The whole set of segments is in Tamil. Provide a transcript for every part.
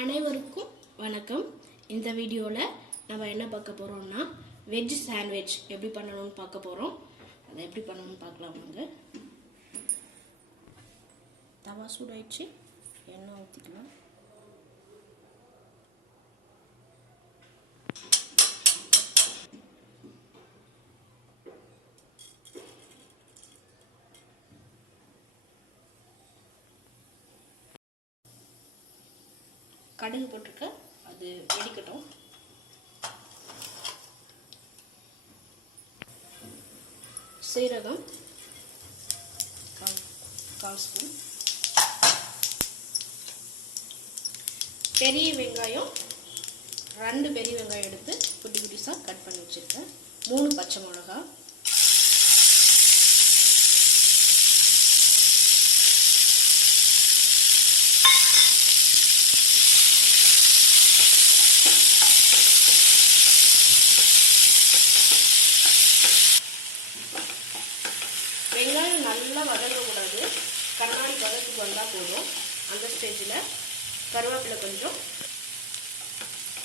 அனைவருக்கும் வணக்கம். இந்த வீடியோவில் நம்ம என்ன பார்க்க போகிறோம்னா வெஜ் சாண்ட்விச் எப்படி பண்ணணும்னு பார்க்க போகிறோம். அதை எப்படி பண்ணணும்னு பார்க்கலாம் வாங்க. தவா சூடாயிடுச்சு, எண்ணெய் ஊற்றிக்கலாம். கடுகு போட்டிருக்க, அது வெடிக்கட்டும். சீரகம் கால் ஸ்பூன், பெரிய வெங்காயம் 2 பெரிய வெங்காயம் எடுத்து குட்டி குட்டிஸாக கட் பண்ணி வச்சுருக்கேன். 3 பச்சை மிளகாய், வெங்காயம் நல்லா வதங்கக்கூடாது, கண்ணாடி பதத்துக்கு வந்தால் போதும். அந்த ஸ்டேஜில் கருவேப்பிலை கொஞ்சம்,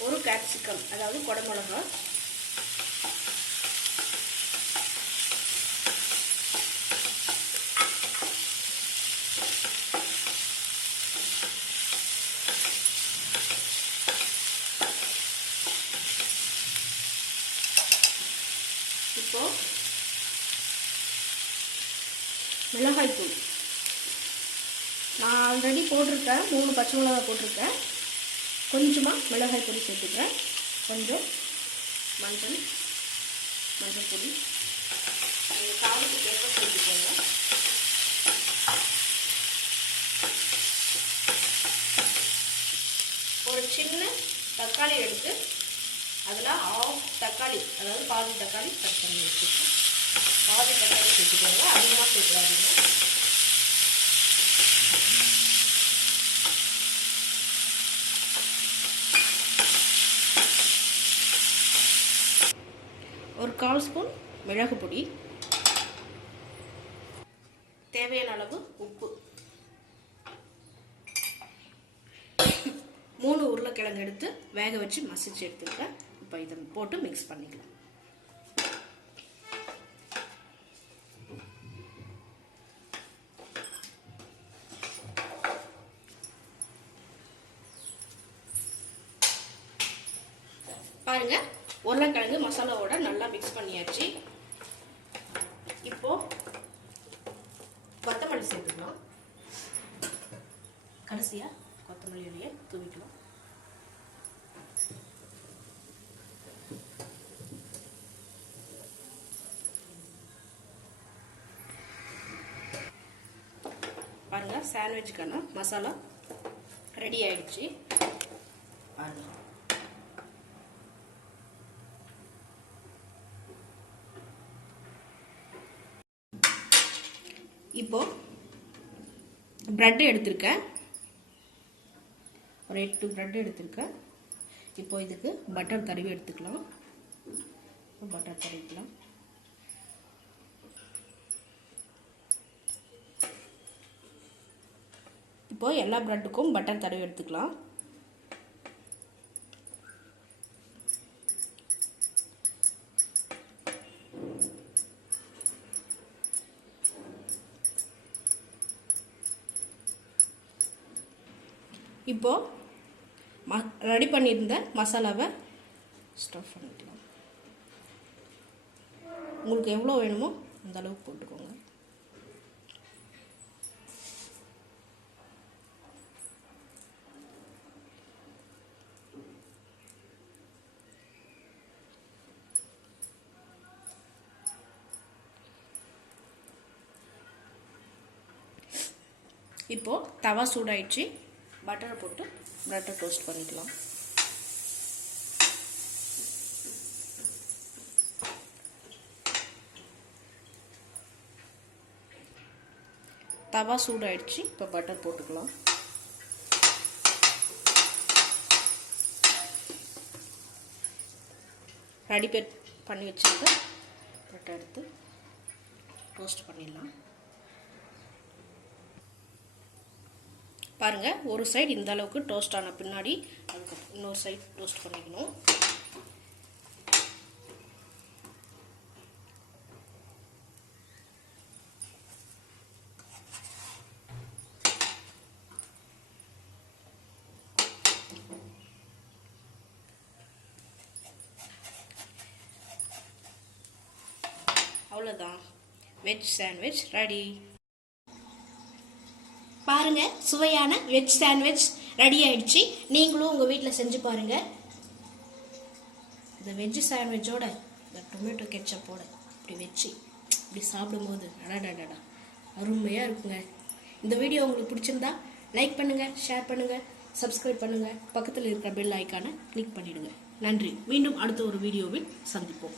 ஒரு கேப்சிகம் அதாவது குடமிளகா, இப்போ மிளகாய்த்தூள் நான் ஆல்ரெடி போட்டிருக்கேன். 3 பச்சை மிளகாய் போட்டிருக்கேன். கொஞ்சமாக மிளகாய் பொடி சேர்த்துக்கிறேன். கொஞ்சம் மஞ்சள் பொடி காரத்துக்கு ஏற்ப சேர்த்துக்கோங்க. ஒரு சின்ன தக்காளி எடுத்து அதில் 1/2 தக்காளி அதாவது பாதி தக்காளி கட் பண்ணி வச்சுருக்கேன். பாதி தக்காளி சேர்த்துக்கோங்க, அதிகமாக சேர்த்துடாதீங்க. ஒரு 1/4 ஸ்பூன் மிளகு பொடி, தேவையான அளவு உப்பு, 3 உருளைக்கிழங்கு எடுத்து வேக வச்சு மசிச்சு எடுத்துருக்கேன். இப்போ இதை போட்டு மிக்ஸ் பண்ணிக்கலாம். பாருங்க, உருளைக்கிழங்கு மசாலாவோட நல்லா மிக்ஸ் பண்ணியாச்சு. இப்போ கொத்தமல்லி சேர்த்துக்கலாம். கடைசியா கொத்தமல்லியோடைய தூவிக்கலாம். பாருங்க, சாண்ட்விச்சுக்கான மசாலா ரெடி ஆயிடுச்சு. பாருங்க, இப்போ பிரெட் எடுத்திருக்கேன். ஒரு 8 பிரெட் எடுத்திருக்கேன். இப்போ இதுக்கு பட்டர் தடவி எடுத்துக்கலாம். பட்டர் தடவிக்கலாம். இப்போ எல்லா பிரெட்டுக்கும் பட்டர் தடவி எடுத்துக்கலாம். இப்போ ரெடி பண்ணியிருந்த மசாலாவை ஸ்டஃப் பண்ணிக்கலாம். உங்களுக்கு எவ்வளோ வேணுமோ அந்த அளவுக்கு போட்டுக்கோங்க. இப்போ தவா சூடாயிடுச்சு. பட்டரை போட்டு பிரெட்டை டோஸ்ட் பண்ணிக்கலாம். தவா சூடாயிடுச்சு. இப்போ பட்டர் போட்டுக்கலாம். ரெடி பண்ணி வச்சுட்டு பிரெட்டை எடுத்து டோஸ்ட் பண்ணிடலாம். பாருங்கள், ஒரு சைடு இந்த அளவுக்கு டோஸ்ட் ஆன பின்னாடி அதுக்கு இன்னொரு சைடு டோஸ்ட் பண்ணிக்கணும். அவ்வளோதான், வெஜ் சாண்ட்விச் ரெடி. பாருங்க, சுவையான வெஜ் சாண்ட்விச் ரெடி ஆயிடுச்சு. நீங்களும் உங்கள் வீட்டில் செஞ்சு பாருங்க. இந்த வெஜ் சாண்ட்விச்சோட இந்த டொமேட்டோ கெச்சப்போட இப்படி வச்சு இப்படி சாப்பிடும்போது அடாடாடா அருமையாக இருக்குங்க. இந்த வீடியோ உங்களுக்கு பிடிச்சிருந்தா லைக் பண்ணுங்கள், ஷேர் பண்ணுங்கள், சப்ஸ்கிரைப் பண்ணுங்கள், பக்கத்தில் இருக்கிற பெல் ஐக்கானை கிளிக் பண்ணிவிடுங்க. நன்றி. மீண்டும் அடுத்த ஒரு வீடியோவில் சந்திப்போம்.